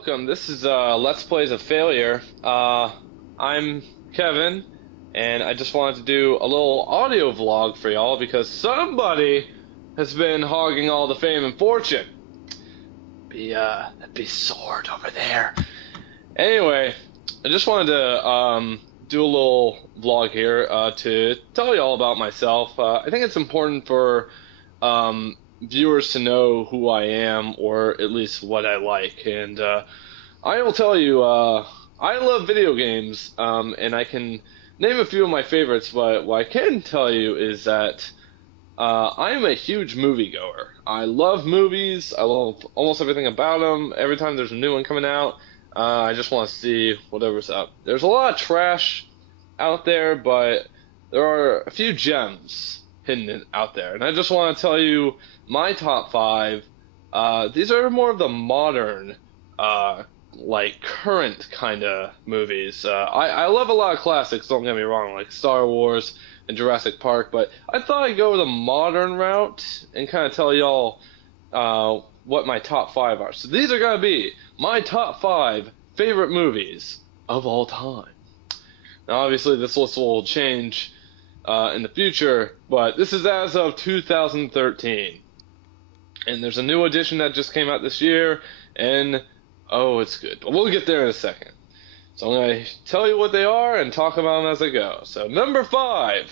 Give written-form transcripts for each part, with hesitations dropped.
welcome. This is Let's Plays of Failure. I'm Kevin, and I just wanted to do a little audio vlog for y'all because somebody has been hogging all the fame and fortune. That'd be Sword over there. Anyway, I just wanted to do a little vlog here to tell y'all about myself. I think it's important for viewers to know who I am, or at least what I like. And I will tell you, I love video games, and I can name a few of my favorites, but what I can tell you is that I am a huge moviegoer. I love movies. I love almost everything about them. Every time there's a new one coming out, I just want to see whatever's up. There's a lot of trash out there, but there are a few gems hidden out there, and I just want to tell you my top five. These are more of the modern, like current kind of movies. I love a lot of classics, don't get me wrong, like Star Wars and Jurassic Park, but I thought I'd go the modern route and kind of tell y'all what my top five are. So these are going to be my top five favorite movies of all time. Now, obviously, this list will change in the future, but this is as of 2013. And there's a new edition that just came out this year, and oh, it's good. But we'll get there in a second. So I'm going to tell you what they are and talk about them as I go. So number five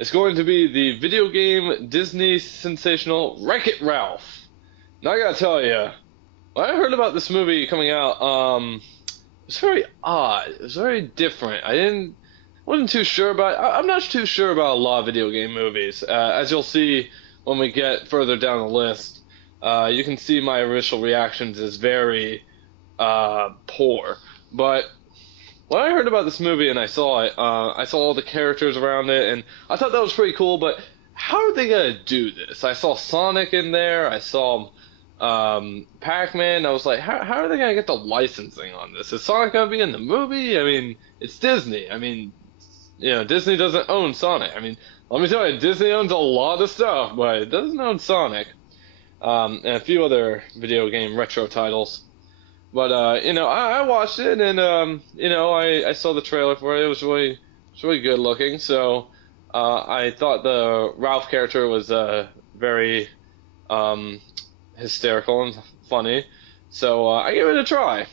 is going to be the video game Disney sensational Wreck-It Ralph. Now I got to tell you, when I heard about this movie coming out, it was very odd. It was very different. Wasn't too sure about. I'm not too sure about a lot of video game movies. As you'll see when we get further down the list, you can see my initial reactions is very poor. But when I heard about this movie and I saw it, I saw all the characters around it, and I thought that was pretty cool. But how are they gonna do this? I saw Sonic in there. I saw Pac-Man. I was like, how are they gonna get the licensing on this? Is Sonic gonna be in the movie? I mean, it's Disney. I mean, Disney doesn't own Sonic. I mean, let me tell you, Disney owns a lot of stuff, but it doesn't own Sonic, and a few other video game retro titles. But I watched it, and I saw the trailer for it. It was really good looking. So I thought the Ralph character was very hysterical and funny. So I gave it a try.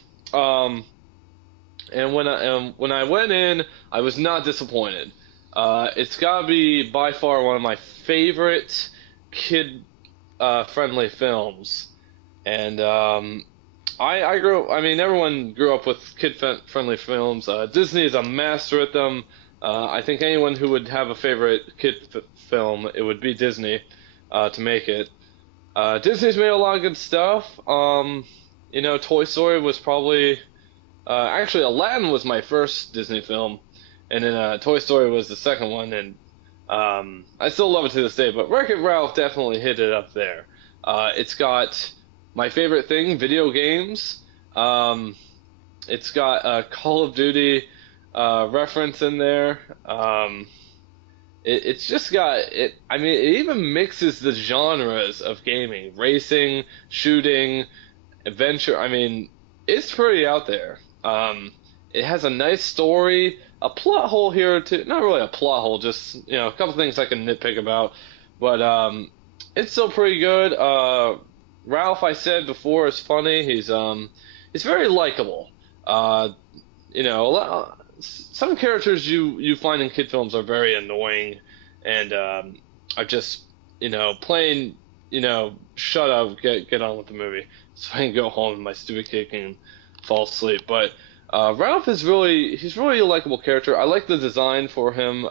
And when I went in, I was not disappointed. It's gotta be by far one of my favorite kid-friendly films, and I grew. I mean, everyone grew up with kid-friendly films. Disney is a master at them. I think anyone who would have a favorite film, it would be Disney to make it. Disney's made a lot of good stuff. Toy Story was probably. Actually, Aladdin was my first Disney film, and then Toy Story was the second one, and I still love it to this day, but Wreck-It Ralph definitely hit it up there. It's got my favorite thing, video games. It's got a Call of Duty reference in there. It's just got it. I mean, it even mixes the genres of gaming: racing, shooting, adventure. I mean, it's pretty out there. It has a nice story, a plot hole here or two. Not really a plot hole, just a couple things I can nitpick about, but it's still pretty good. Ralph, I said before, is funny. He's very likable. Some characters you find in kid films are very annoying, and are just plain shut up, get on with the movie, so I can go home and my stupid kid can fall asleep. But Ralph he's really a likable character. I like the design for him.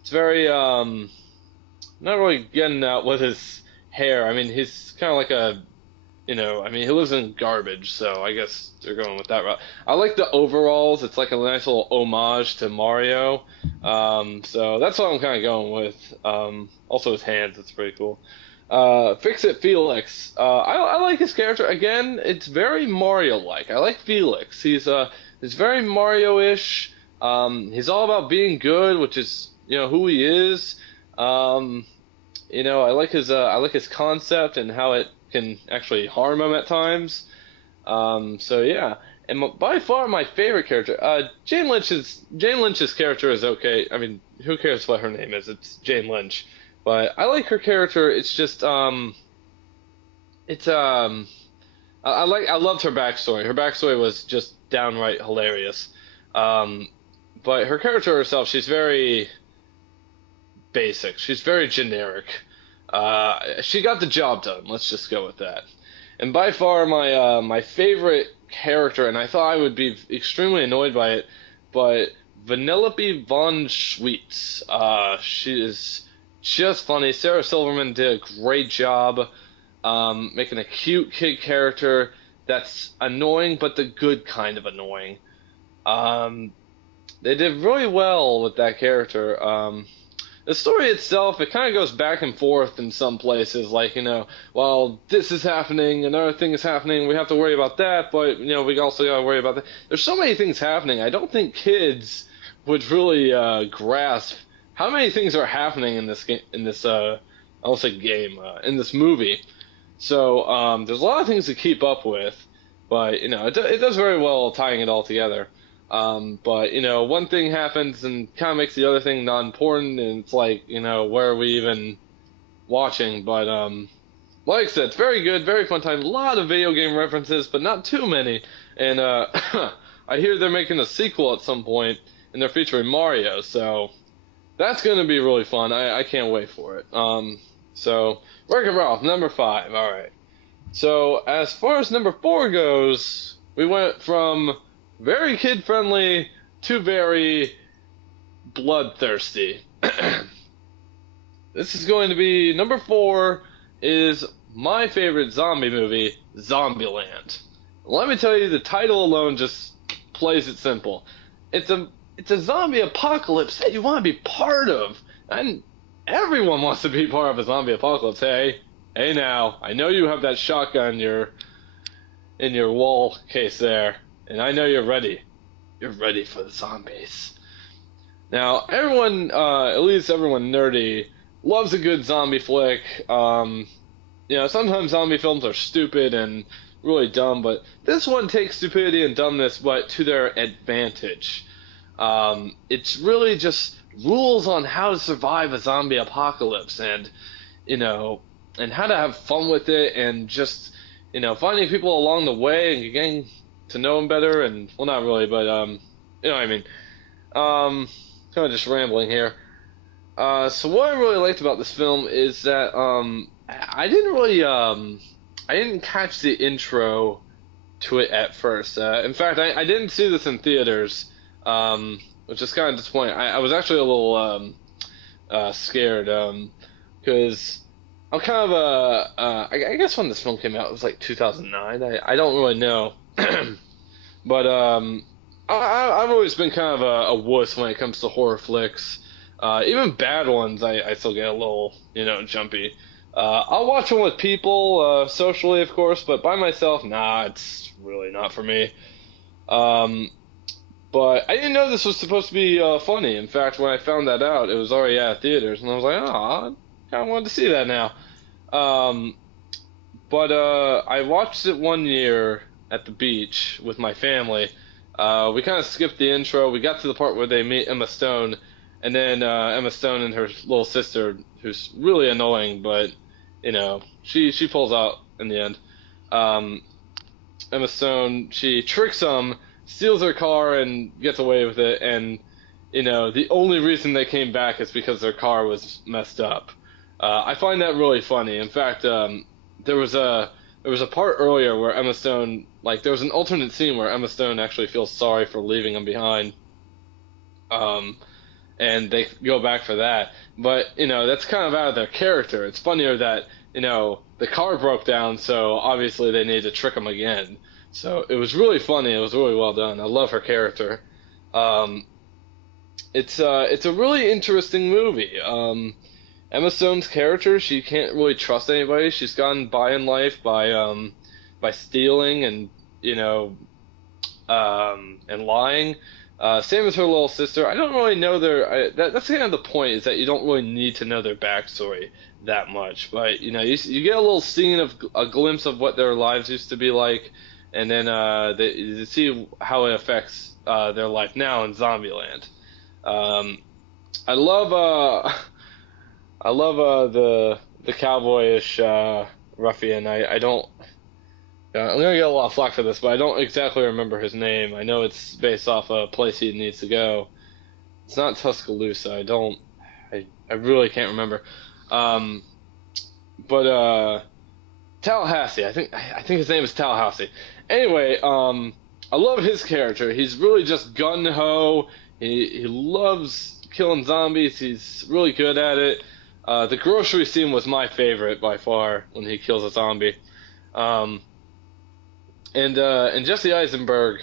It's very not really getting out with his hair. I mean, he's kind of like he lives in garbage, so I guess they're going with that route. I like the overalls. It's like a nice little homage to Mario. So that's what I'm kind of going with. Also his hands, it's pretty cool. Fix-It Felix. I like his character. Again, it's very Mario-like. I like Felix. He's very Mario-ish. He's all about being good, which is who he is. I like his concept and how it can actually harm him at times. So yeah, and by far my favorite character, Jane Lynch's character is okay. I mean, who cares what her name is? It's Jane Lynch, but I like her character. It's just it's I loved her backstory. Her backstory was just downright hilarious. Um, but her character herself, she's very basic. She's very generic. She got the job done. Let's just go with that. And by far my favorite character, and I thought I would be extremely annoyed by it, but Vanellope von Schweetz. She is just funny. Sarah Silverman did a great job making a cute kid character that's annoying, but the good kind of annoying. Um, they did really well with that character. The story itself, it kind of goes back and forth in some places. Like, well, this is happening, another thing is happening. We have to worry about that, but we also got to worry about that. There's so many things happening. I don't think kids would really grasp how many things are happening in this game. In this, I'll say game, in this movie. So there's a lot of things to keep up with, but it does very well tying it all together. But one thing happens and kind of makes the other thing not important, and it's like, where are we even watching? But like I said, it's very good, very fun time. A lot of video game references, but not too many. And I hear they're making a sequel at some point, and they're featuring Mario, so that's gonna be really fun. I can't wait for it. So Wreck-It Ralph, number 5. All right. So as far as number 4 goes, we went from very kid friendly to very bloodthirsty. This is going to be number 4 is my favorite zombie movie, Zombieland. Let me tell you, the title alone just plays it simple. It's a zombie apocalypse that you want to be part of, and everyone wants to be part of a zombie apocalypse. Hey now, I know you have that shotgun in your wall case there, and I know you're ready. You're ready for the zombies. Now, everyone, at least everyone nerdy, loves a good zombie flick. Sometimes zombie films are stupid and really dumb, but this one takes stupidity and dumbness, but to their advantage. It's really just rules on how to survive a zombie apocalypse, and and how to have fun with it, and just finding people along the way and getting to know them better, and well, not really, but you know what I mean. Kind of just rambling here. So what I really liked about this film is that I didn't really I didn't catch the intro to it at first. In fact, I didn't see this in theaters, which is kind of disappointing. I was actually a little scared because I'm kind of I guess when this film came out it was like 2009. I don't really know, but I've always been kind of a wuss when it comes to horror flicks. Even bad ones, I still get a little jumpy. I'll watch them with people socially, of course, but by myself, nah, it's really not for me. But I didn't know this was supposed to be funny. In fact, when I found that out, it was already at theaters, and I was like, oh, I kind of wanted to see that now. But I watched it one year at the beach with my family. We kind of skipped the intro. We got to the part where they meet Emma Stone, and then Emma Stone and her little sister, who's really annoying, but she pulls out in the end. Emma Stone, she tricks them, steals her car, and gets away with it. And the only reason they came back is because their car was messed up. I find that really funny. In fact, there was a part earlier where Emma Stone, like, there was an alternate scene where Emma Stone actually feels sorry for leaving him behind. And they go back for that. But, that's kind of out of their character. It's funnier that, the car broke down, so obviously they need to trick him again. So it was really funny. It was really well done. I love her character. It's a really interesting movie. Emma Stone's character, she can't really trust anybody. She's gotten by in life by stealing and and lying. Same as her little sister. I don't really know that's kind of the point, is that you don't really need to know their backstory that much. But you get a little scene of a glimpse of what their lives used to be like, and then they see how it affects their life now in Zombieland. Um, I love the cowboyish ruffian. I don't. I'm gonna get a lot of flack for this, but I don't exactly remember his name. I know it's based off a place he needs to go. It's not Tuscaloosa. I don't. I really can't remember. Um, but Tallahassee. I think his name is Tallahassee. Anyway, I love his character. He's really just gun ho. He loves killing zombies. He's really good at it. The grocery scene was my favorite by far when he kills a zombie. Um, and Jesse Eisenberg's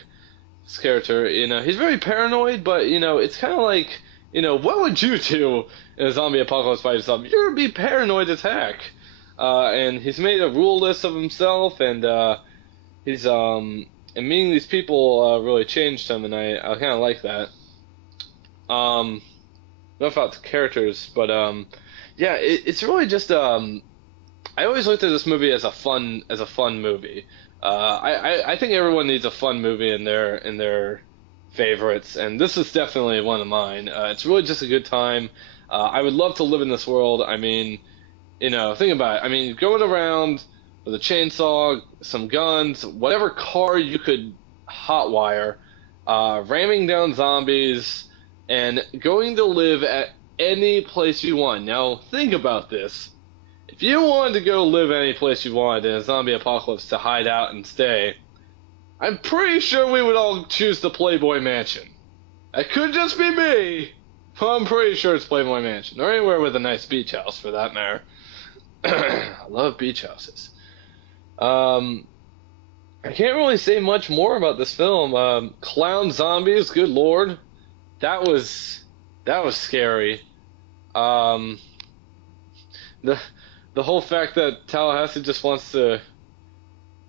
character, he's very paranoid, but it's kind of like, what would you do in a zombie apocalypse by yourself? You're gonna be paranoid as heck. And he's made a rule list of himself, and he's and meeting these people really changed him, and I kind of like that. Enough about the characters, but yeah, it's really just I always looked at this movie as a fun movie. I think everyone needs a fun movie in their favorites, and this is definitely one of mine. It's really just a good time. I would love to live in this world. I mean, think about it. I mean, going around with a chainsaw, some guns, whatever car you could hotwire, ramming down zombies, and going to live at any place you want. Now, think about this. If you wanted to go live any place you wanted in a zombie apocalypse to hide out and stay, I'm pretty sure we would all choose the Playboy Mansion. That could just be me, but I'm pretty sure it's Playboy Mansion, or anywhere with a nice beach house, for that matter. I love beach houses. I can't really say much more about this film. Clown zombies, good lord, that was scary. Um, the whole fact that Tallahassee just wants to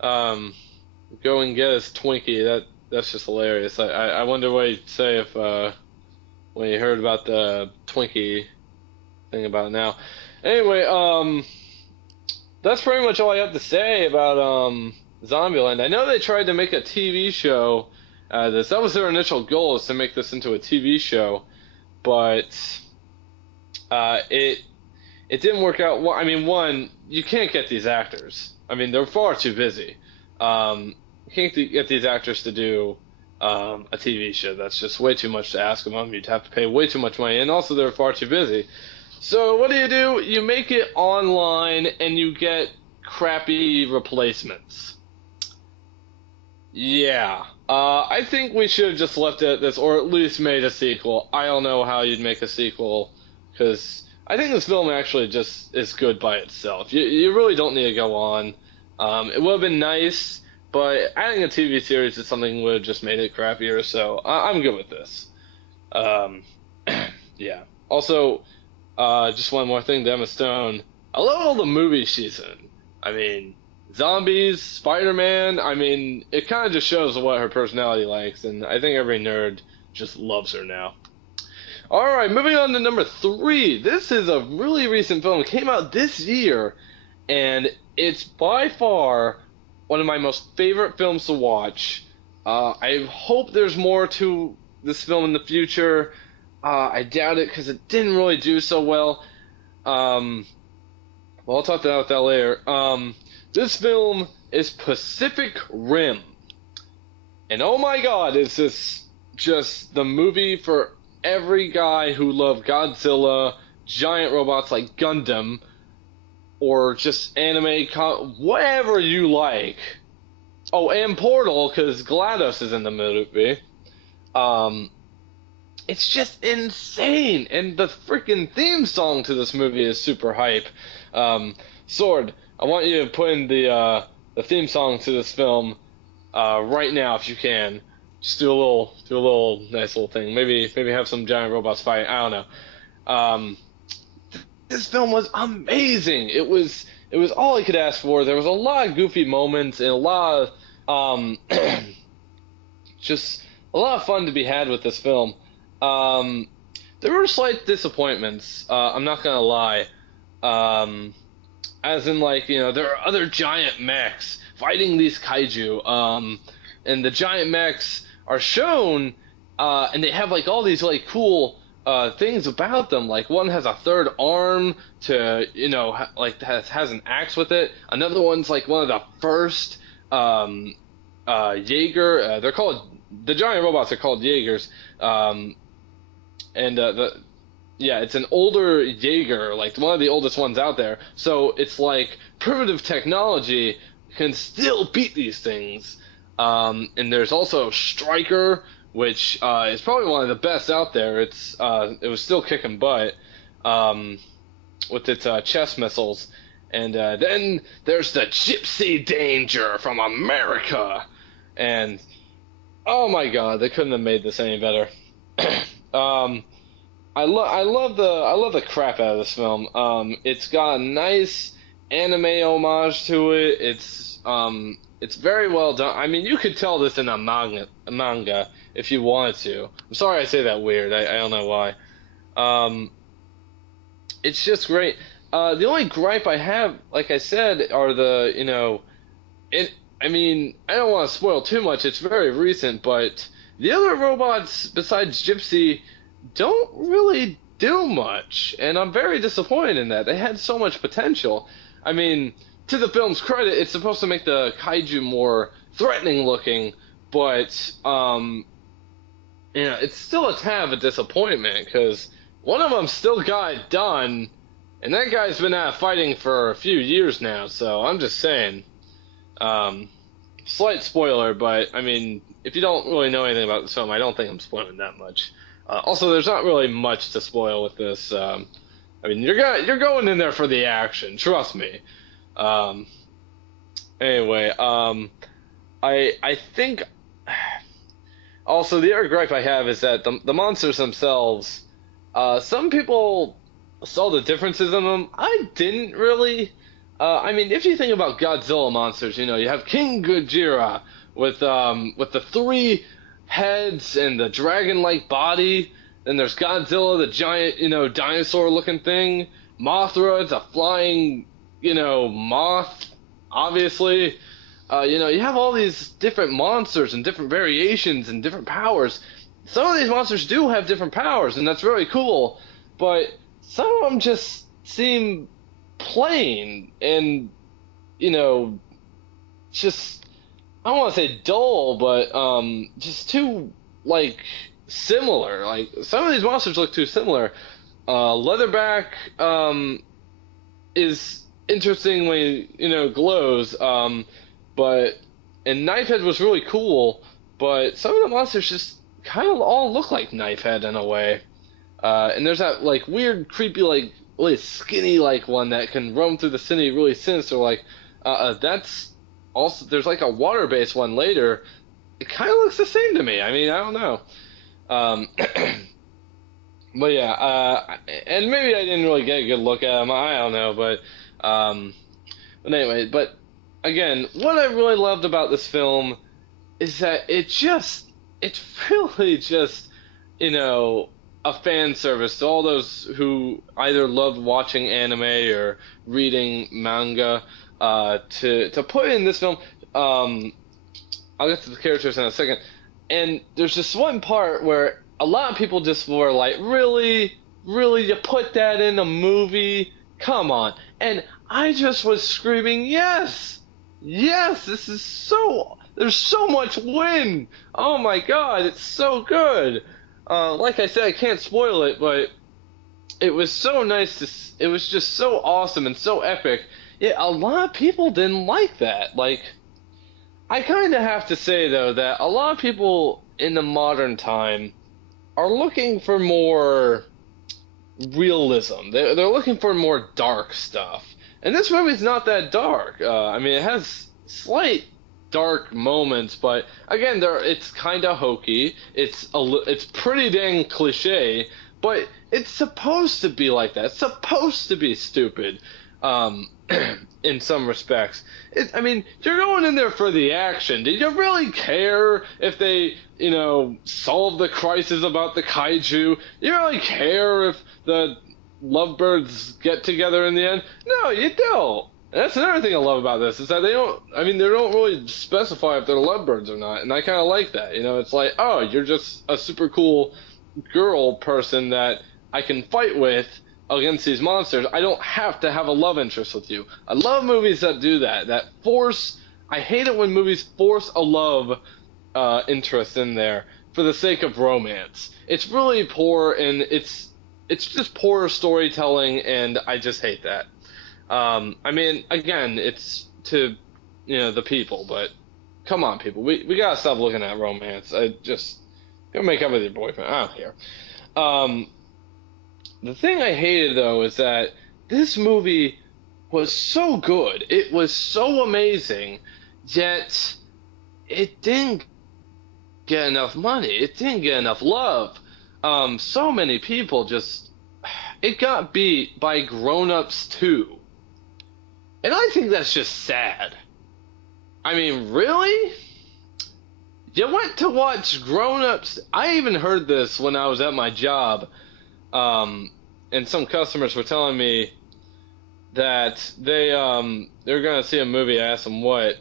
go and get his Twinkie, that's just hilarious. I wonder what he'd say if when he heard about the Twinkie thing about it now. Anyway, that's pretty much all I have to say about Zombieland. I know they tried to make a TV show out of this. That was their initial goal, is to make this into a TV show, but it didn't work out. Well, I mean, one, you can't get these actors. I mean, they're far too busy. You can't get these actors to do a TV show. That's just way too much to ask of them. You'd have to pay way too much money, and also they're far too busy. So what do? You make it online, and you get crappy replacements. Yeah. I think we should have just left it at this, or at least made a sequel. I don't know how you'd make a sequel, because I think this film actually just is good by itself. You really don't need to go on. It would have been nice, but adding a TV series to something would have just made it crappier, so I'm good with this. Yeah. Also, just one more thing to Emma Stone. I love all the movies she's in. I mean, zombies, Spider-Man, I mean, it kind of just shows what her personality likes, and I think every nerd just loves her now. Alright, moving on to number 3. This is a really recent film. It came out this year, and it's by far one of my most favorite films to watch. I hope there's more to this film in the future. I doubt it, because it didn't really do so well. Well, I'll talk about that later. This film is Pacific Rim. And oh my god, is this just the movie for every guy who loved Godzilla, giant robots like Gundam, or just anime, whatever you like. Oh, and Portal, because GLaDOS is in the movie. It's just insane, and the freaking theme song to this movie is super hype. Sword, I want you to put in the theme song to this film right now if you can. Just do a little nice little thing. Maybe have some giant robots fight. I don't know. This film was amazing. It was all I could ask for. There was a lot of goofy moments and a lot of just a lot of fun to be had with this film. There were slight disappointments. I'm not gonna lie. As in, like, there are other giant mechs, fighting these kaiju. And the giant mechs are shown, and they have like all these like cool things about them. Like one has a third arm to, like has an axe with it. Another one's like one of the first Jaeger. They're called the giant robots are called Jaegers. And it's an older Jaeger, like one of the oldest ones out there. So it's like primitive technology can still beat these things. And there's also Striker, which is probably one of the best out there. It was still kicking butt with its chest missiles. And then there's the Gypsy Danger from America. And oh my God, they couldn't have made this any better. I love the crap out of this film. It's got a nice anime homage to it. It's very well done. I mean, you could tell this in a manga if you wanted to. I'm sorry I say that weird. I don't know why. It's just great. The only gripe I have, like I said, are I mean, I don't want to spoil too much. It's very recent, but the other robots besides Gypsy don't really do much, and I'm very disappointed in that. They had so much potential. I mean, to the film's credit, it's supposed to make the kaiju more threatening looking, but it's still a tad of a disappointment because one of them still got it done, and that guy's been out fighting for a few years now. So I'm just saying. Slight spoiler, but I mean, if you don't really know anything about this film, I don't think I'm spoiling that much. Also, there's not really much to spoil with this. I mean, you're going in there for the action, trust me. Anyway, I think also the other gripe I have is that the monsters themselves, some people saw the differences in them. I didn't really. I mean, if you think about Godzilla monsters, you have King Ghidorah with the 3 heads and the dragon-like body. Then there's Godzilla, the giant, dinosaur-looking thing. Mothra, it's a flying, moth, obviously. You have all these different monsters and different variations and different powers. Some of these monsters do have different powers, and that's really cool. But some of them just seem plain and just I don't want to say dull, but just too like similar. Like some of these monsters look too similar. Leatherback is interestingly glows, but and Knifehead was really cool, but some of the monsters just kind of all look like Knifehead in a way. And there's that like weird creepy like really skinny like one that can roam through the city really sinister like that's also there's like a water based one later. It kind of looks the same to me. I mean, I don't know. But yeah, and maybe I didn't really get a good look at them. I don't know, but anyway, but again, what I really loved about this film is that it's really just a fan service to all those who either loved watching anime or reading manga. To put in this film, I'll get to the characters in a second. And there's this one part where a lot of people just were like, really, you put that in a movie? Come on. And I just was screaming, yes, this is there's so much wind. Oh my God, it's so good. Like I said, I can't spoil it, but it was so nice it was just so awesome and so epic. Yet a lot of people didn't like that. Like, I kind of have to say though that a lot of people in the modern time are looking for more realism. They're looking for more dark stuff, and this movie's not that dark. I mean, it has slight dark moments, but again, it's kind of hokey. It's pretty dang cliche, but it's supposed to be like that. It's supposed to be stupid, in some respects. I mean, you're going in there for the action. Did you really care if they, solve the crisis about the kaiju? Do you really care if the lovebirds get together in the end? No, you don't. And that's another thing I love about this is that they don't really specify if they're lovebirds or not, and I kind of like that. It's like, oh, you're just a super cool girl person that I can fight with against these monsters. I don't have to have a love interest with you. I love movies that do that. That force. I hate it when movies force a love interest in there for the sake of romance. It's really poor, and it's just poor storytelling, and I just hate that. I mean, again, it's to the people, but come on, people, we gotta stop looking at romance. I just go make up with your boyfriend. I don't care. The thing I hated though is that this movie was so good. It was so amazing, yet it didn't get enough money. It didn't get enough love. So many people just it got beat by Grown Ups 2. And I think that's just sad. I mean, really? You went to watch Grown Ups? I even heard this when I was at my job, and some customers were telling me that they're gonna see a movie. I asked them what,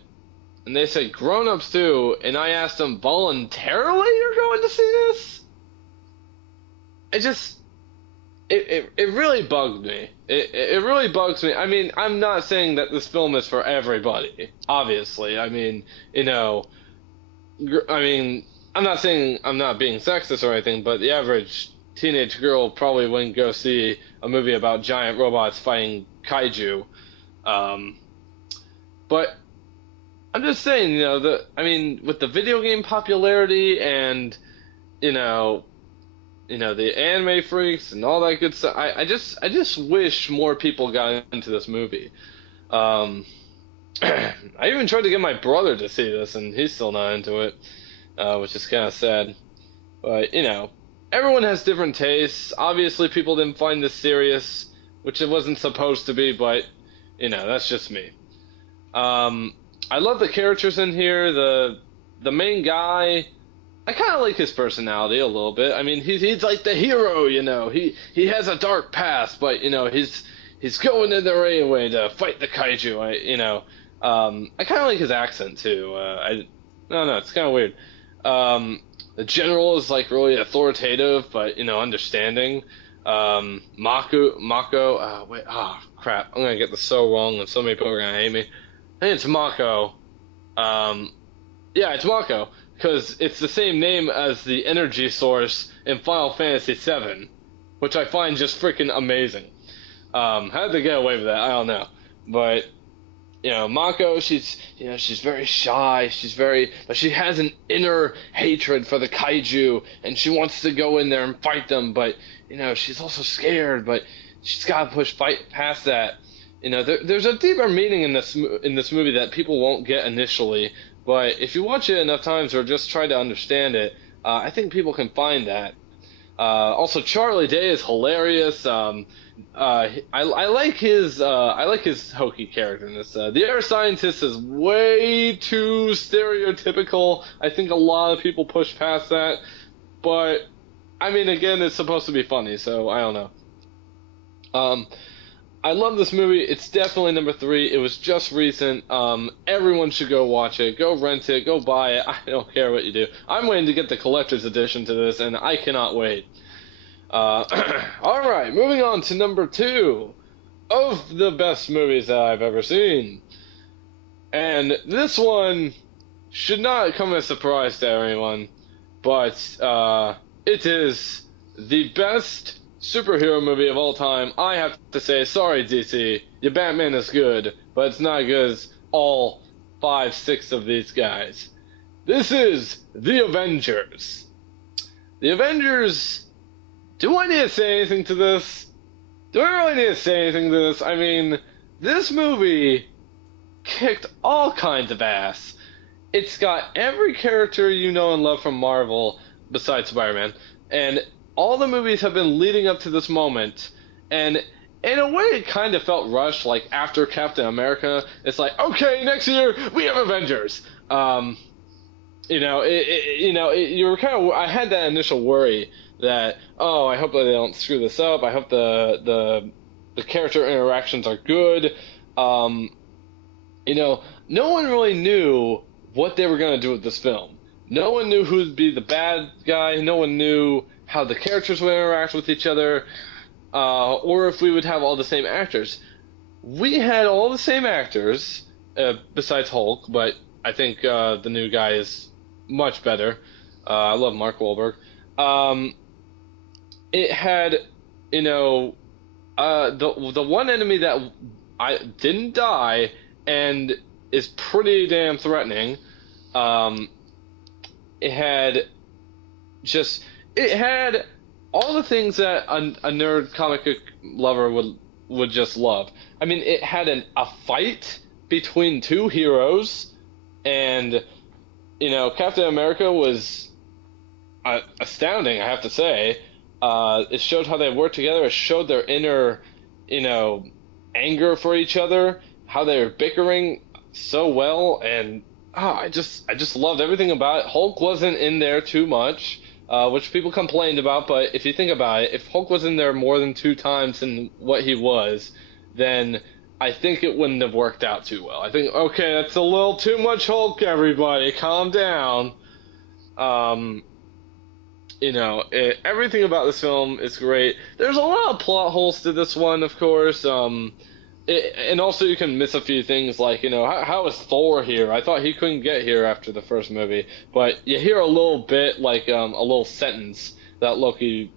and they said Grown Ups 2, and I asked them, voluntarily you're going to see this? It really bugged me. It really bugs me. I mean, I'm not saying that this film is for everybody, obviously. I mean, I'm not saying I'm not being sexist or anything, but the average teenage girl probably wouldn't go see a movie about giant robots fighting kaiju. But I'm just saying, with the video game popularity and, the anime freaks and all that good stuff. I just wish more people got into this movie. I even tried to get my brother to see this, and he's still not into it, which is kind of sad. But everyone has different tastes. Obviously, people didn't find this serious, which it wasn't supposed to be. But that's just me. I love the characters in here. The main guy. I kind of like his personality a little bit. I mean, he's like the hero, He has a dark past, but he's going in there anyway to fight the kaiju. I kind of like his accent too. I don't know, it's kind of weird. The general is like really authoritative, but understanding. Mako. Wait. Oh crap! I'm gonna get this so wrong, and so many people are gonna hate me. I think it's Mako. Yeah, it's Mako. Because it's the same name as the energy source in Final Fantasy VII, which I find just freaking amazing. How did they get away with that? I don't know. But, Mako, she's very shy, but she has an inner hatred for the kaiju, and she wants to go in there and fight them, but, she's also scared, but she's got to fight past that. There's a deeper meaning in this movie that people won't get initially. But if you watch it enough times or just try to understand it, I think people can find that. Also, Charlie Day is hilarious. I like his hokey character in this. The air scientist is way too stereotypical. I think a lot of people push past that. But I mean, again, it's supposed to be funny, so I don't know. I love this movie. It's definitely number 3. It was just recent. Everyone should go watch it. Go rent it. Go buy it. I don't care what you do. I'm waiting to get the collector's edition to this, and I cannot wait. All right, moving on to number 2 of the best movies that I've ever seen. And this one should not come as a surprise to anyone, but it is the best superhero movie of all time. I have to say, sorry DC, your Batman is good, but it's not as good as all 5, 6 of these guys. This is The Avengers. The Avengers, do I need to say anything to this? Do I really need to say anything to this? I mean, this movie kicked all kinds of ass. It's got every character you know and love from Marvel, besides Spider-Man, and all the movies have been leading up to this moment, and in a way it kind of felt rushed, like after Captain America, it's like, okay, next year we have Avengers. You were kind of, I had that initial worry that, oh, I hope that they don't screw this up, I hope the character interactions are good, no one really knew what they were going to do with this film. No one knew who'd be the bad guy. No one knew how the characters would interact with each other, or if we would have all the same actors. We had all the same actors, besides Hulk, but I think the new guy is much better. I love Mark Wahlberg. Um, it had, you know, the one enemy that I didn't die and is pretty damn threatening. Um, it had just it had all the things that a nerd comic book lover would just love. I mean, it had a fight between two heroes, and Captain America was astounding, I have to say. It showed how they worked together. It showed their inner, you know, anger for each other, how they were bickering so well, and I just loved everything about it. Hulk wasn't in there too much, which people complained about, but if you think about it, if Hulk was in there more than two times than what he was, then I think it wouldn't have worked out too well. I think, okay, that's a little too much Hulk, everybody, calm down. Um, everything about this film is great. There's a lot of plot holes to this one, of course. And also you can miss a few things like, how is Thor here? I thought he couldn't get here after the first movie, but you hear a little bit like a little sentence that Loki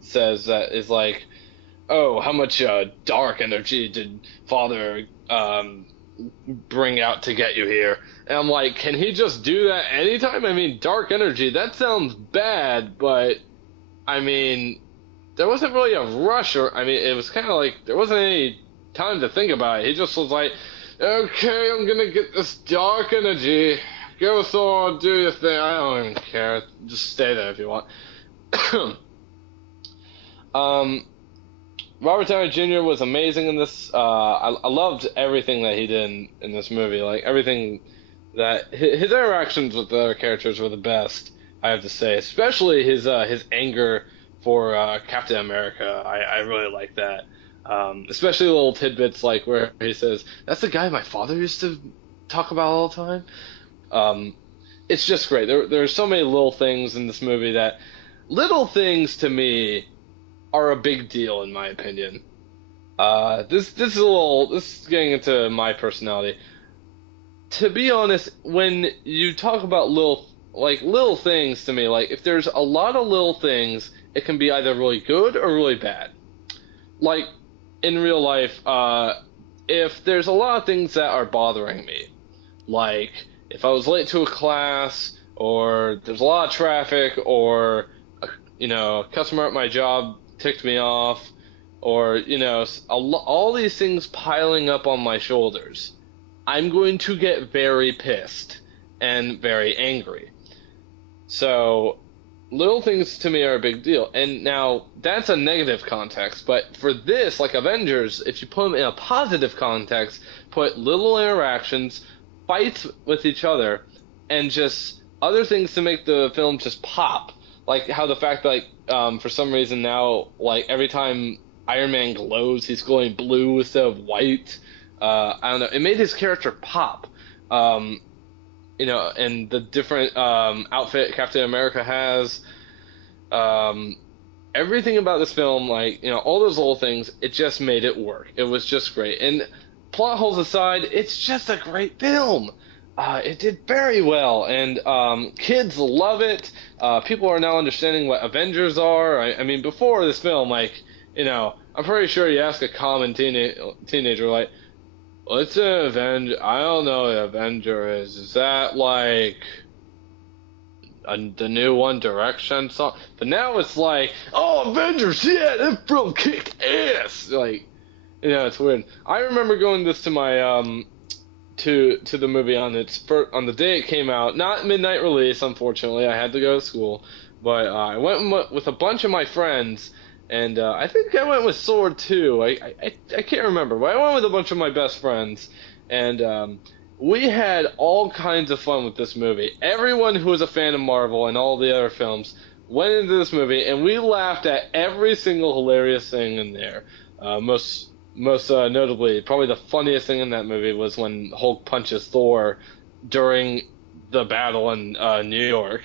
says that is like, "Oh, how much dark energy did Father bring out to get you here?" And I'm like, can he just do that anytime? I mean, dark energy, that sounds bad, but I mean, there wasn't really a rush, or I mean, it was kind of like there wasn't any time to think about it. He just was like, okay, I'm gonna get this dark energy. Go Thor, do your thing. I don't even care. Just stay there if you want. um, Robert Downey Jr. was amazing in this. I loved everything that he did in this movie. Like everything that his interactions with the other characters were the best. I have to say, especially his anger for Captain America. I really like that. Especially little tidbits like where he says, "That's the guy my father used to talk about all the time." Um, it's just great. There's so many little things in this movie that little things to me are a big deal in my opinion. This is getting into my personality. To be honest, when you talk about little things to me, like if there's a lot of little things, it can be either really good or really bad. Like in real life, if there's a lot of things that are bothering me, like if I was late to a class, or there's a lot of traffic, or a customer at my job ticked me off, or all these things piling up on my shoulders, I'm going to get very pissed and very angry. So little things to me are a big deal. And now that's a negative context, but for this, like Avengers, if you put them in a positive context, put little interactions, fights with each other, and just other things to make the film just pop. Like how the fact that, for some reason now, like every time Iron Man glows, he's glowing blue instead of white. I don't know. It made his character pop. Um, and the different outfit Captain America has. Um, Everything about this film, like, all those little things, it just made it work. It was just great. And plot holes aside, it's just a great film. It did very well, and kids love it. People are now understanding what Avengers are. I mean, before this film, like, I'm pretty sure you ask a common teenager, like, what's an Avenger? I don't know what an Avenger is. Is that like the new One Direction song? But now it's like, oh, Avengers, yeah, that film kicked ass. Like, it's weird. I remember going this to my to the movie on on the day it came out. Not midnight release, unfortunately. I had to go to school, but I went with a bunch of my friends. And I think I went with Sword too. I can't remember, but I went with a bunch of my best friends, and we had all kinds of fun with this movie. Everyone who was a fan of Marvel and all the other films went into this movie, and we laughed at every single hilarious thing in there. most notably, probably the funniest thing in that movie was when Hulk punches Thor during the battle in New York.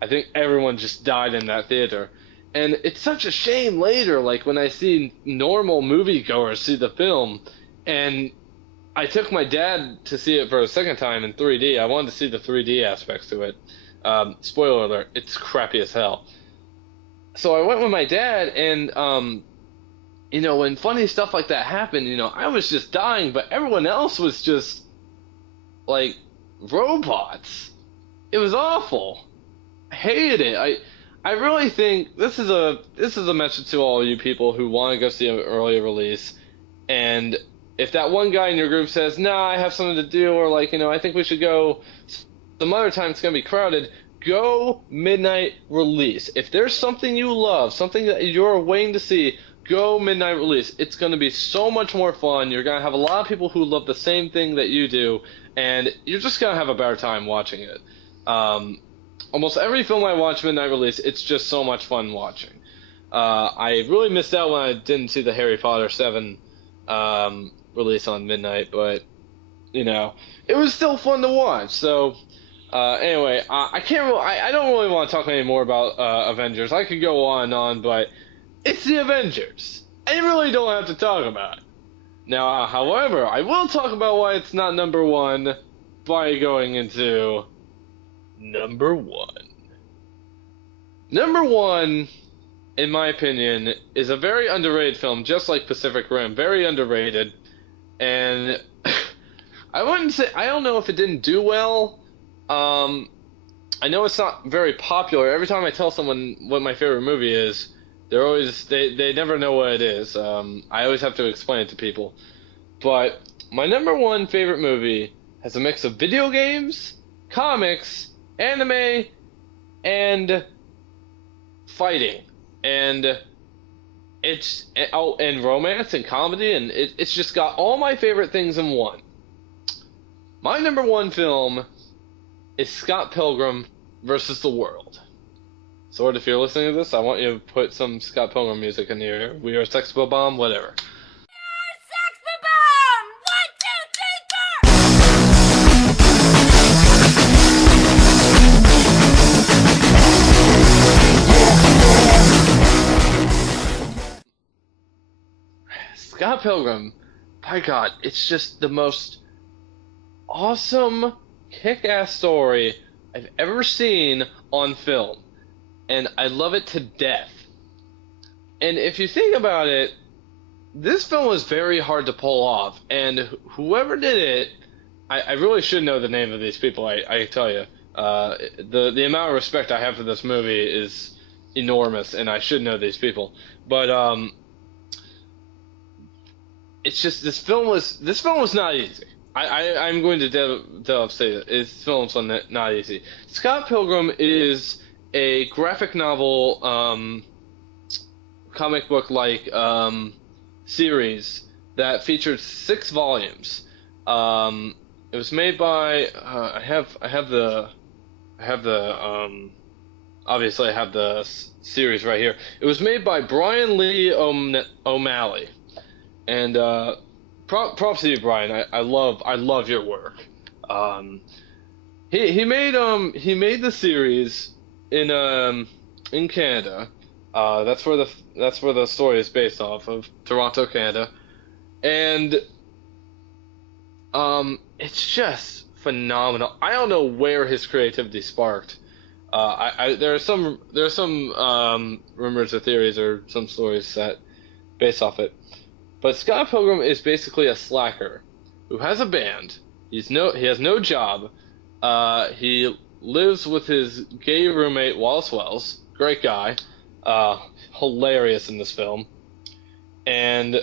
I think everyone just died in that theater. And it's such a shame later, like when I see normal moviegoers see the film, and I took my dad to see it for a second time in 3D. I wanted to see the 3D aspects to it. Spoiler alert, it's crappy as hell. So I went with my dad, and when funny stuff like that happened, I was just dying, but everyone else was just like robots. It was awful. I hated it. I really think this is a message to all you people who want to go see an early release, and if that one guy in your group says, "Nah, I have something to do," or like, I think we should go some other time, it's gonna be crowded. Go midnight release. If there's something you love, something that you're waiting to see, go midnight release. It's gonna be so much more fun. You're gonna have a lot of people who love the same thing that you do, and you're just gonna have a better time watching it. Almost every film I watch midnight release, it's just so much fun watching. I really missed out when I didn't see the Harry Potter 7 release on midnight, but it was still fun to watch. So anyway, I can't. I don't really want to talk anymore about Avengers. I could go on and on, but it's the Avengers. I really don't have to talk about it. Now, however, I will talk about why it's not number one by going into number one. Number one, in my opinion, is a very underrated film, just like Pacific Rim. Very underrated. And I wouldn't say, I don't know if it didn't do well. I know it's not very popular. Every time I tell someone what my favorite movie is, they never know what it is. I always have to explain it to people. But my number one favorite movie has a mix of video games, comics, anime, and fighting. And and romance and comedy, and it's just got all my favorite things in one. My number one film is Scott Pilgrim versus the World. Sword, if you're listening to this, I want you to put some Scott Pilgrim music in here. We Are Sex Bomb, whatever. Scott Pilgrim, by God, it's just the most awesome, kick-ass story I've ever seen on film. And I love it to death. And if you think about it, this film was very hard to pull off. And whoever did it, I really should know the name of these people, I tell you. The amount of respect I have for this movie is enormous, and I should know these people. But, it's just this film was not easy. I'm going to say that this film's not easy. Scott Pilgrim is a graphic novel, comic book like series that featured 6 volumes. It was made by obviously I have the series right here. It was made by Brian Lee O'Malley. And props to you, Brian. I love your work. He made the series in Canada. That's where the story is based off of, Toronto, Canada. And it's just phenomenal. I don't know where his creativity sparked. There are some rumors or theories or some stories that based off it. But Scott Pilgrim is basically a slacker who has a band. He has no job. He lives with his gay roommate Wallace Wells, great guy, hilarious in this film, and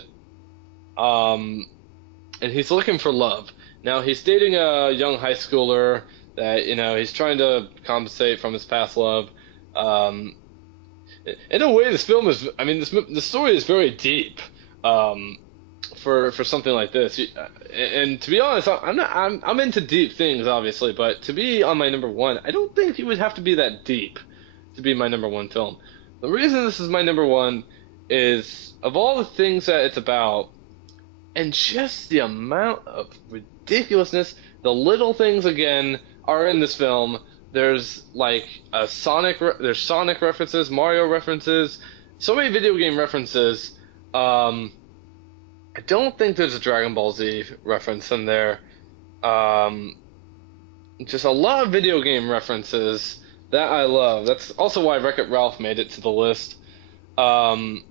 he's looking for love. Now he's dating a young high schooler that he's trying to compensate from his past love. In a way, this film is. I mean, the story is very deep. For something like this, and to be honest, I'm into deep things, obviously, but to be on my number one, I don't think it would have to be that deep to be my number one film. The reason this is my number one is, of all the things that it's about, and just the amount of ridiculousness. The little things again are in this film. There's like there's Sonic references, Mario references, so many video game references. I don't think there's a Dragon Ball Z reference in there. Um, just a lot of video game references that I love. That's also why Wreck-It Ralph made it to the list. Um,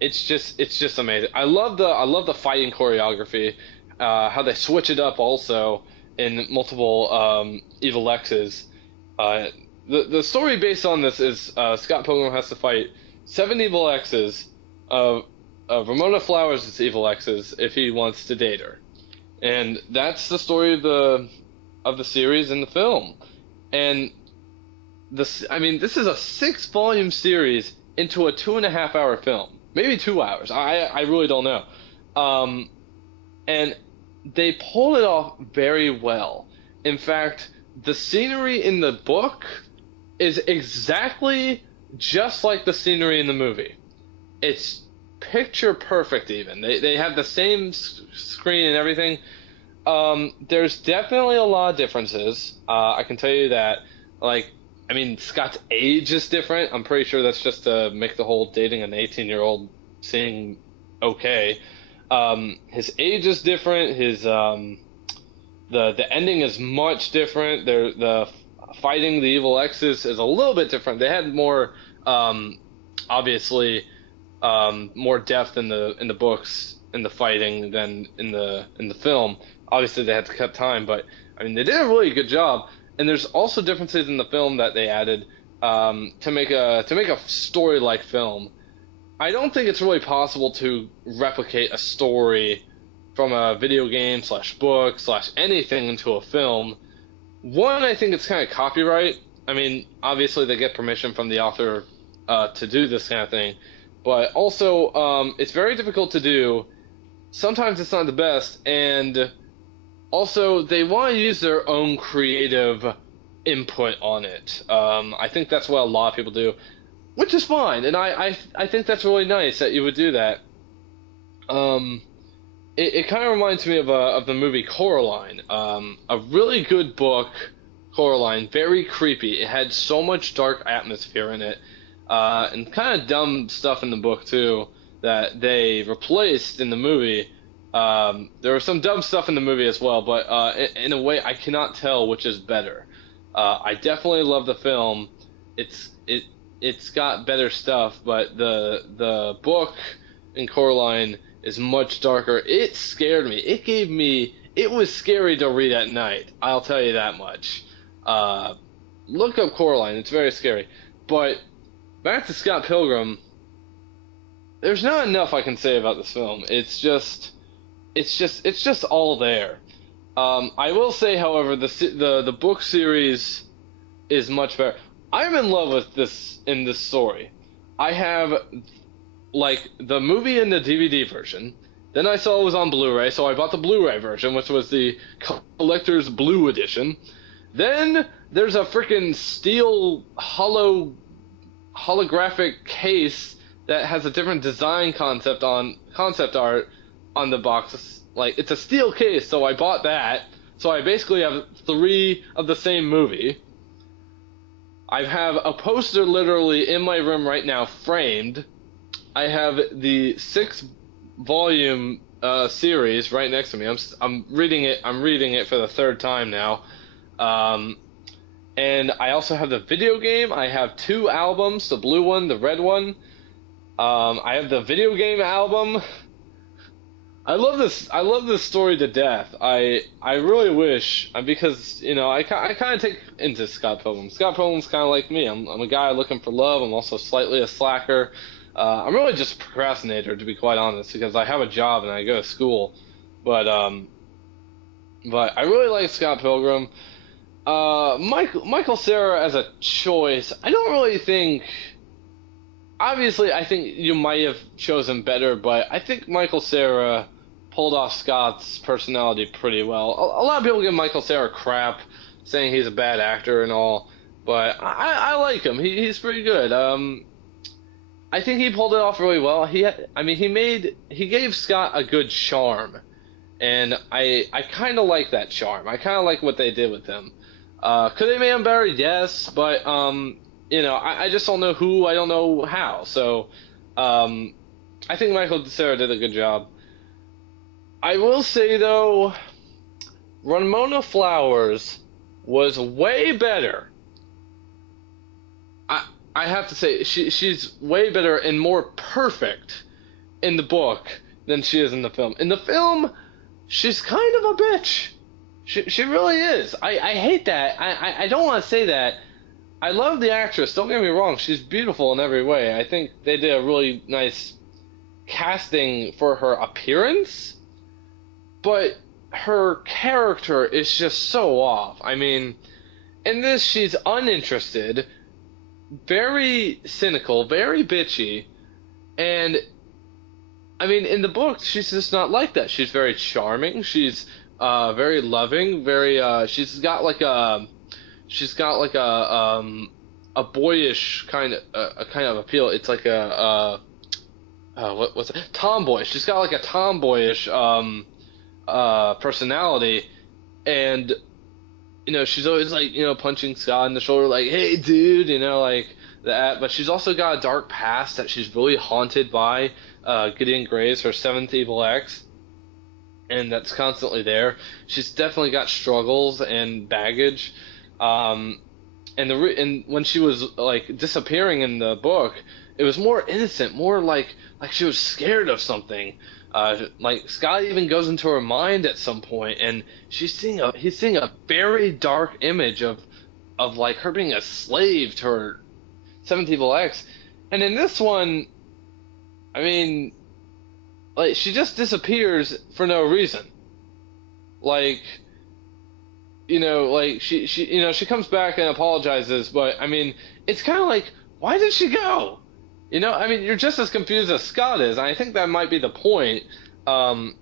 it's just amazing. I love the fighting choreography, how they switch it up also in multiple Evil X's. Uh, the story based on this is Scott Pilgrim has to fight 7 Evil X's. Ramona Flowers is Evil X's if he wants to date her, and that's the story of the series and the film. And this is a 6 volume series into a 2.5 hour film, maybe 2 hours. I really don't know. And they pull it off very well. In fact, the scenery in the book is exactly just like the scenery in the movie. It's picture perfect even. They have the same screen and everything. There's definitely a lot of differences. I can tell you that, Scott's age is different. I'm pretty sure that's just to make the whole dating an 18-year-old seem okay. His age is different. The ending is much different. The fighting the Evil X's is a little bit different. They had more, obviously, more depth in the books in the fighting than in the film. Obviously, they had to cut time, but they did a really good job. And there's also differences in the film that they added to make a story-like film. I don't think it's really possible to replicate a story from a video game / book / anything into a film. One, I think it's kind of copyright. Obviously they get permission from the author to do this kind of thing, but also it's very difficult to do. Sometimes it's not the best, and also they want to use their own creative input on it. I think that's what a lot of people do, which is fine, and I think that's really nice that you would do that. It kind of reminds me of the movie Coraline, a really good book. Coraline, very creepy. It had so much dark atmosphere in it, and kind of dumb stuff in the book too that they replaced in the movie. There was some dumb stuff in the movie as well, but in a way I cannot tell which is better. I definitely love the film. It's got better stuff, but the book in Coraline is much darker. It scared me. It was scary to read at night. I'll tell you that much. Look up Coraline. It's very scary. But back to Scott Pilgrim. There's not enough I can say about this film. It's just all there. I will say, however, the book series is much better. I'm in love with this story. I have the movie and the DVD version. Then I saw it was on Blu-ray, so I bought the Blu-ray version, which was the collector's blue edition. Then there's a freaking steel holographic case that has a different design concept art on the box. It's a steel case, so I bought that. So I basically have 3 of the same movie. I have a poster literally in my room right now, framed. I have the 6-volume series right next to me. I'm reading it. I'm reading it for the 3rd time now. And I also have the video game. I have 2 albums, the blue one, the red one. I have the video game album. I love this story to death. I really wish, because I kind of take into Scott Pilgrim. Scott Pilgrim's kind of like me. I'm a guy looking for love. I'm also slightly a slacker. I'm really just a procrastinator, to be quite honest, because I have a job and I go to school. But I really like Scott Pilgrim. Michael Cera as a choice, I don't really think. Obviously, I think you might have chosen better, but I think Michael Cera pulled off Scott's personality pretty well. A lot of people give Michael Cera crap, saying he's a bad actor and all, but I like him. He's pretty good. I think he pulled it off really well. I mean, he gave Scott a good charm, and I kind of like that charm. I kind of like what they did with him. Could they make him better? Yes, but I just don't know who. I don't know how. So, um, I think Michael Cera did a good job. I will say though, Ramona Flowers was way better. I I have to say she's way better and more perfect in the book than she is in the film. In the film, she's kind of a bitch. She really is. I hate that. I don't want to say that. I love the actress. Don't get me wrong. She's beautiful in every way. I think they did a really nice casting for her appearance, but her character is just so off. I mean, in this, she's uninterested, very cynical, very bitchy, and I mean, in the book, she's just not like that. She's very charming. She's very loving. Very. She's got like a boyish kind of a kind of appeal. It's like what's it? Tomboy. She's got like a tomboyish personality, and she's always like punching Scott in the shoulder, like, "Hey, dude," like that. But she's also got a dark past that she's really haunted by. Gideon Gray's her seventh evil ex, and that's constantly there. She's definitely got struggles and baggage. Um, and when she was like disappearing in the book, it was more innocent, more like she was scared of something. Like Scott even goes into her mind at some point, and he's seeing a very dark image of like her being a slave to her seventh evil ex. And in this one, I mean, like she just disappears for no reason. Like, like she comes back and apologizes, but I mean, it's kind of like, why did she go? I mean, you're just as confused as Scott is, and I think that might be the point. But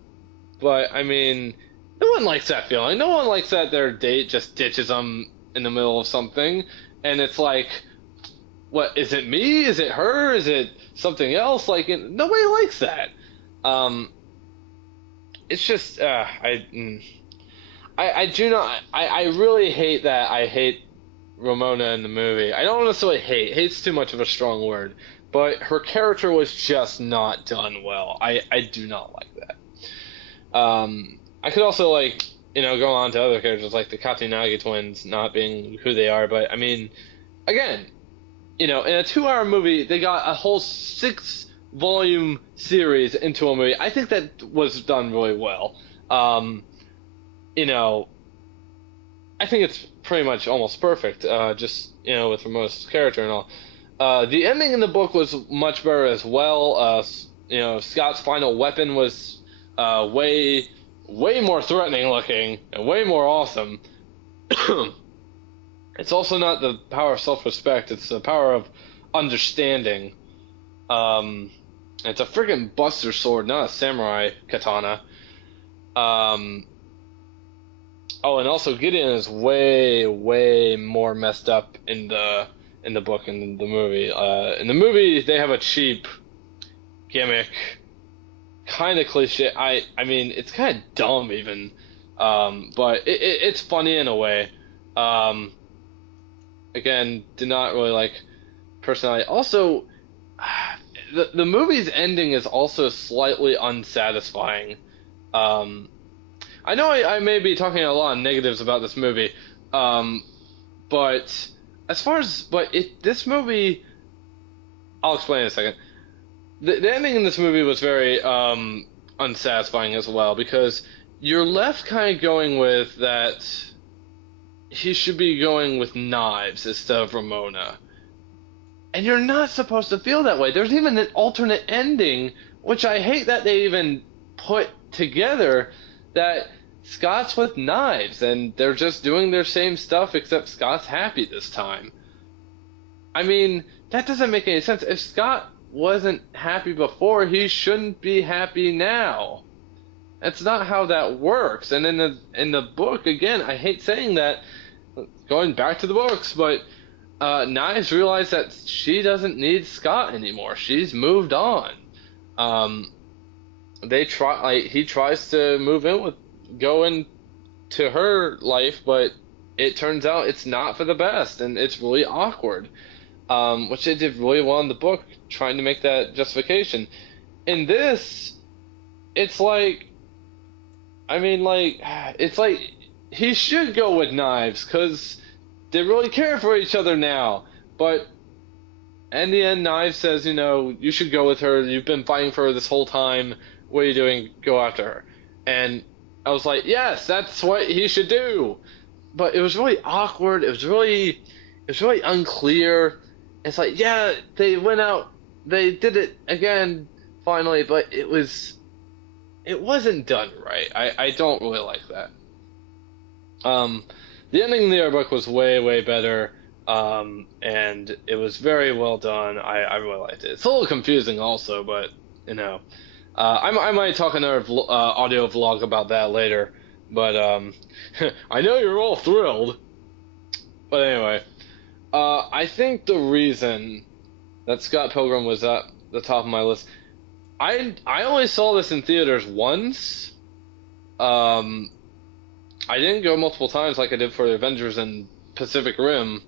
I mean, no one likes that feeling. No one likes that their date just ditches them in the middle of something, and it's like, what is it? Me? Is it her? Is it something else? Like, nobody likes that. It's just I do not. I really hate that. I hate Ramona in the movie. I don't necessarily hate. Hate's too much of a strong word. But her character was just not done well. I do not like that. I could also go on to other characters like the Katsunagi twins not being who they are. But I mean, again, in a 2-hour movie, they got a whole 6-volume series into a movie. I think that was done really well. I think it's pretty much almost perfect, just, with Ramona's character and all. The ending in the book was much better as well. Scott's final weapon was way more threatening looking and way more awesome. It's also not the power of self-respect, it's the power of understanding. It's a friggin' buster sword, not a samurai katana. Oh, and also Gideon is way more messed up in the book and in the movie. In the movie, they have a cheap gimmick, kind of cliche. I mean, it's kind of dumb even, but it's funny in a way. Again, did not really like personality. Also, the movie's ending is also slightly unsatisfying. I know I may be talking a lot of negatives about this movie, but this movie, I'll explain in a second. The ending in this movie was very unsatisfying as well, because you're left kind of going with that he should be going with Knives instead of Ramona. And you're not supposed to feel that way. There's even an alternate ending, which I hate that they even put together, that Scott's with Knives, and they're just doing their same stuff, except Scott's happy this time. I mean, that doesn't make any sense. If Scott wasn't happy before, he shouldn't be happy now. That's not how that works. And in the book, again, I hate saying that, going back to the books, but Knives realized that she doesn't need Scott anymore. She's moved on. Um, he tries to go into her life, but it turns out it's not for the best, and it's really awkward. Which they did really well in the book, trying to make that justification. In this, it's like, I mean, like, it's like he should go with Knives because they really care for each other now. But in the end, Knives says, you should go with her. You've been fighting for her this whole time. What are you doing? Go after her. And I was like, yes, that's what he should do. But it was really awkward. It was really unclear. It's like, yeah, they went out, they did it again, finally, but it wasn't done right. I don't really like that. The ending of the book was way, way better, and it was very well done. I really liked it. It's a little confusing also, but, I might talk another audio vlog about that later, but, I know you're all thrilled, but anyway, I think the reason that Scott Pilgrim was at the top of my list, I only saw this in theaters once. I didn't go multiple times like I did for the Avengers and Pacific Rim,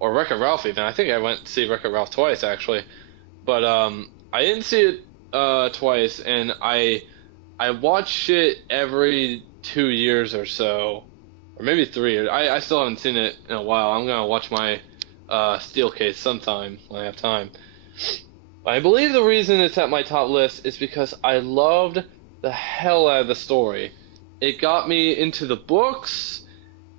or Wreck-It Ralph even. I think I went to see Wreck-It Ralph twice actually, but I didn't see it twice, and I watch it every 2 years or so, or maybe 3 years. I still haven't seen it in a while. I'm gonna watch my Steel Case sometime when I have time. I believe the reason it's at my top list is because I loved the hell out of the story. It got me into the books.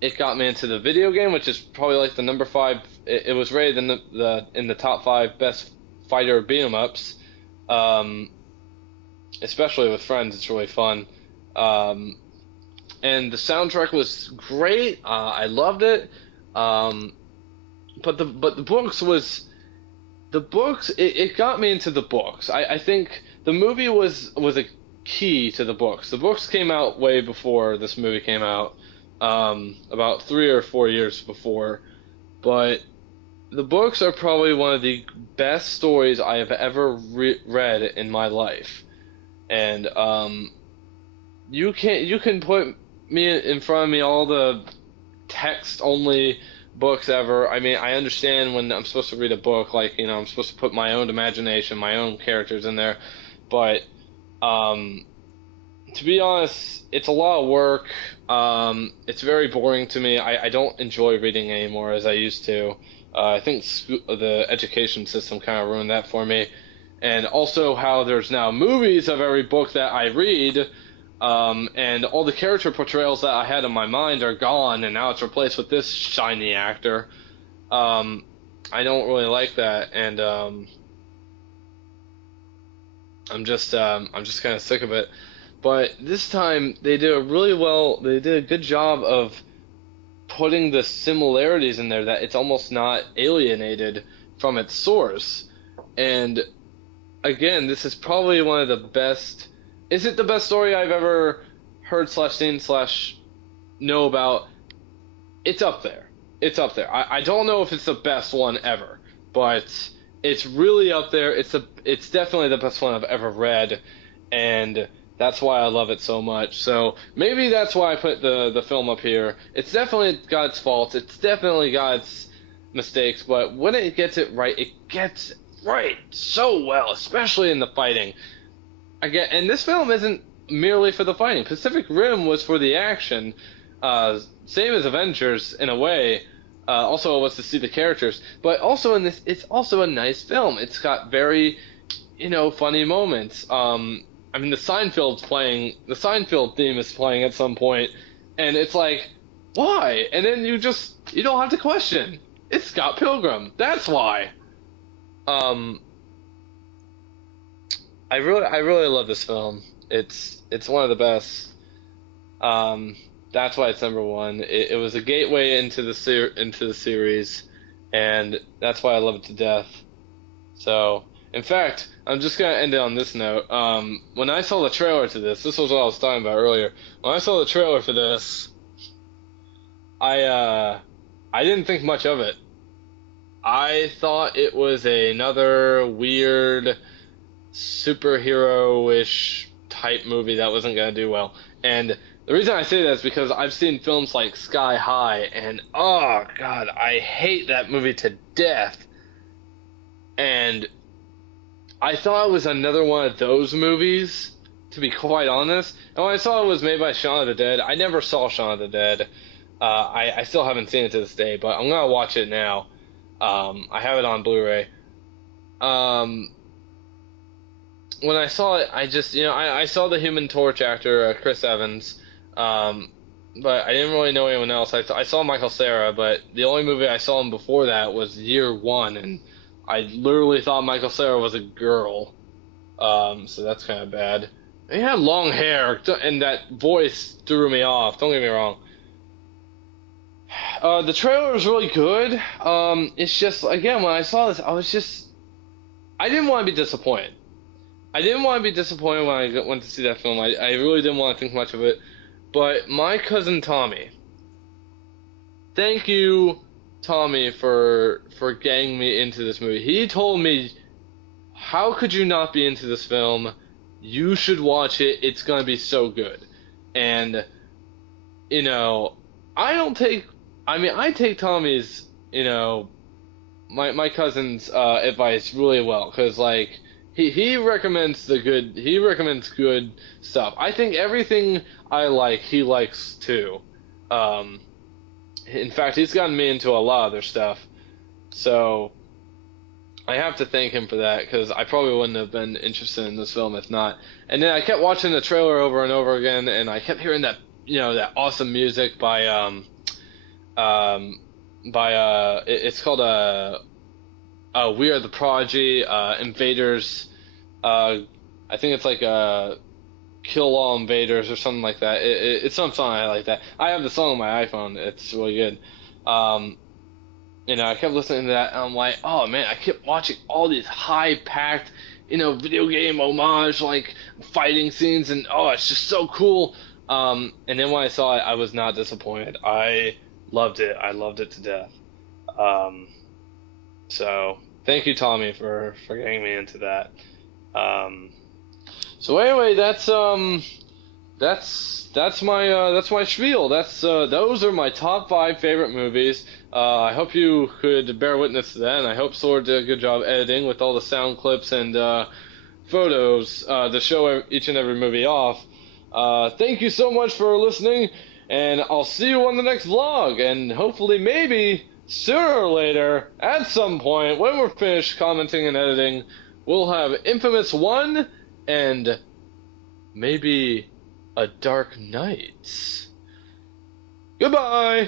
It got me into the video game, which is probably like the number 5. It was rated in the top 5 best fighter beat 'em ups. Especially with friends, it's really fun. And the soundtrack was great. I loved it. But the books it got me into the books. I think the movie was a key to the books. The books came out way before this movie came out, about 3 or 4 years before. But the books are probably one of the best stories I have ever read in my life. And you can put me in front of me all the text only books ever. I mean, I understand when I'm supposed to read a book, like, I'm supposed to put my own imagination, my own characters in there, but to be honest, it's a lot of work. It's very boring to me. I don't enjoy reading anymore as I used to. I think the education system kind of ruined that for me, and also how there's now movies of every book that I read. And all the character portrayals that I had in my mind are gone, and now it's replaced with this shiny actor. I don't really like that, and I'm just kind of sick of it. But this time they did a good job of putting the similarities in there that it's almost not alienated from its source. And again, this is probably one of the best. Is it the best story I've ever heard / seen / know about? It's up there. It's up there. I don't know if it's the best one ever, but it's really up there. It's definitely the best one I've ever read, and that's why I love it so much. So maybe that's why I put the film up here. It's definitely got its faults. It's definitely got its mistakes, but when it gets it gets it right so well, especially in the fighting. Again, and this film isn't merely for the fighting. Pacific Rim was for the action, same as Avengers in a way. Also, it was to see the characters, but also in this, it's also a nice film. It's got very, funny moments. I mean, the Seinfeld theme is playing at some point, and it's like, why? And then you don't have to question. It's Scott Pilgrim. That's why. I really love this film. It's one of the best. That's why it's number 1. It was a gateway into the series, and that's why I love it to death. So, in fact, I'm just gonna end it on this note. When I saw the trailer to this was what I was talking about earlier. When I saw the trailer for this, I didn't think much of it. I thought it was another weird superhero-ish type movie that wasn't gonna do well. And the reason I say that is because I've seen films like Sky High, and oh god, I hate that movie to death. And I thought it was another one of those movies, to be quite honest. And when I saw it was made by Shaun of the Dead, I never saw Shaun of the Dead. I still haven't seen it to this day, but I'm gonna watch it now. I have it on Blu-ray. Um, when I saw it, I just, I saw the Human Torch actor, Chris Evans, but I didn't really know anyone else. I saw Michael Cera, but the only movie I saw him before that was Year One, and I literally thought Michael Cera was a girl. So that's kind of bad. He had long hair, and that voice threw me off. Don't get me wrong. The trailer was really good. It's just, again, when I saw this, I didn't want to be disappointed. I didn't want to be disappointed when I went to see that film. I really didn't want to think much of it. But my cousin Tommy, thank you, Tommy, for getting me into this movie. He told me, how could you not be into this film? You should watch it. It's going to be so good. And, I take Tommy's, my cousin's advice really well, because, like, he recommends good stuff. I think everything I like, he likes too. In fact, he's gotten me into a lot of their stuff. So I have to thank him for that, because I probably wouldn't have been interested in this film if not. And then I kept watching the trailer over and over again, and I kept hearing that, that awesome music by it's called We Are the Prodigy, Invaders. I think it's like Kill All Invaders or something like that. It's some song I like that. I have the song on my iPhone. It's really good. I kept listening to that, and I'm like, oh man, I kept watching all these high-packed, video game homage, like, fighting scenes, and oh, it's just so cool. And then when I saw it, I was not disappointed. I loved it. I loved it to death. So thank you, Tommy, for getting me into that. So anyway, that's my spiel. Those are my top 5 favorite movies. I hope you could bear witness to that, and I hope Sword did a good job editing with all the sound clips and photos to show each and every movie off. Thank you so much for listening, and I'll see you on the next vlog, and hopefully maybe sooner or later, at some point, when we're finished commenting and editing, we'll have Infamous 1 and maybe a Dark Knight. Goodbye!